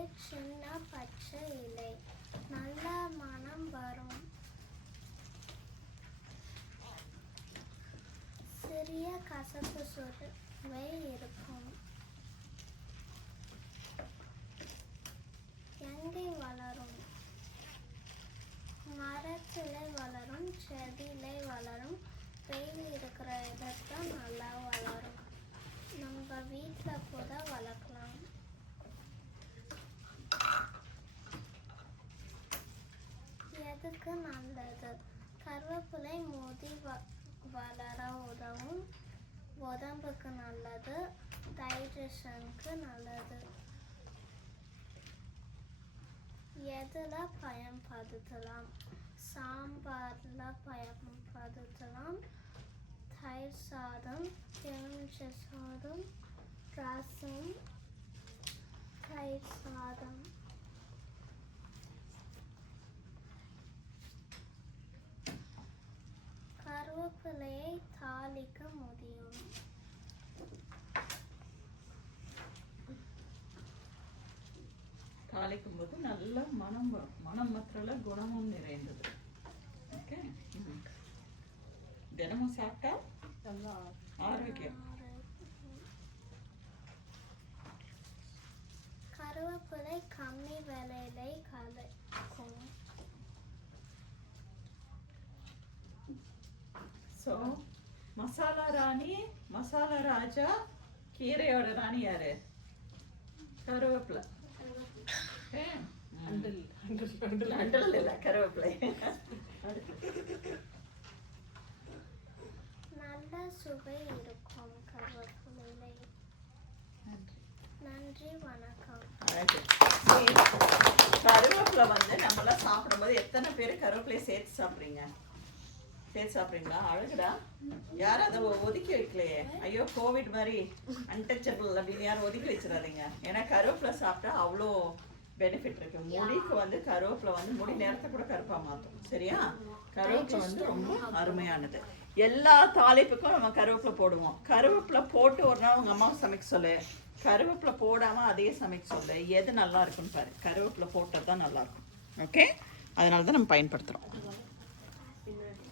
ஒரு சின்ன பச்சை இலை, நல்ல மனம் வரும். சிறிய கசப்பு சுவை இருக்கும். எங்கே வளரும்? மரத்திலே வளரும், செடியிலே வளரும், வெயில் இருக்கிற இடத்துல நல்லா வளரும். நம்ம வீட்டில் கூட வளர்க்கலாம். எதுக்கு நல்லது? கருவேப்பிலை முடி வளர உதவும், உடம்புக்கு நல்லது, டைஜஷனுக்கு நல்லது. எதில் பயன்படுத்தலாம்? சாம்பாரில் பயன்படுத்தலாம், தயிர் சாதம், எலுமிச்சை சாதம், ரசம், தயிர் சாதம். கருவேப்பிலையை தாளிக்க முடியும். தாளிக்கும் போது நல்ல மனம் வரும். மனம் மாத்திரல குணமும் நிறைந்தது. ஓகே, தினமும் சாப்பிட்டா நல்லா ஆரோக்கியம். கருவேப்பிலை கம்மி விலையில கிடைக்கும். ஸோ மசாலா ராணி, மசாலா ராஜா, கீரையோட ராணி யாரு? கருவேப்பிலை. கருவேப்பிலை நல்ல சுவை இருக்கும் கருவேப்பிலை. நன்றி, வணக்கம். கருவேப்பிலை வந்து நம்மளாம் சாப்பிடும்போது எத்தனை பேர் கருவேப்பிலையை சேர்த்து சாப்பிட்றீங்க? சேர்த்து சாப்பிட்றீங்களா? அழகுடா. யாரும் அதை ஒதுக்கி வைக்கலையே. ஐயோ கோவிட் மாதிரி அன்டச்சபிள் அப்படின்னு யாரும் ஒதுக்கி வச்சிடாதீங்க. ஏன்னா கருவேப்பிலை சாப்பிட்டா அவ்வளோ பெனிஃபிட் இருக்கு. முடிக்கு வந்து கருவேப்பிலை வந்து முடி நேரத்தை கூட கருப்பா மாற்றும். சரியா? கருவேப்பிலை வந்து ரொம்ப அருமையானது. எல்லா தாளிப்புக்கும் நம்ம கருவேப்பிலை போடுவோம். கருவேப்பிலை போட்டு ஒரு நாள் உங்க அம்மாவை சமைக்க சொல்லு, கருவேப்பிலை போடாம அதையே சமைக்க சொல்லு. எது நல்லா இருக்குன்னு பாரு. கருவேப்பிலை போட்டது தான் நல்லா இருக்கும். ஓகே, அதனால தான் நம்ம பயன்படுத்துறோம்.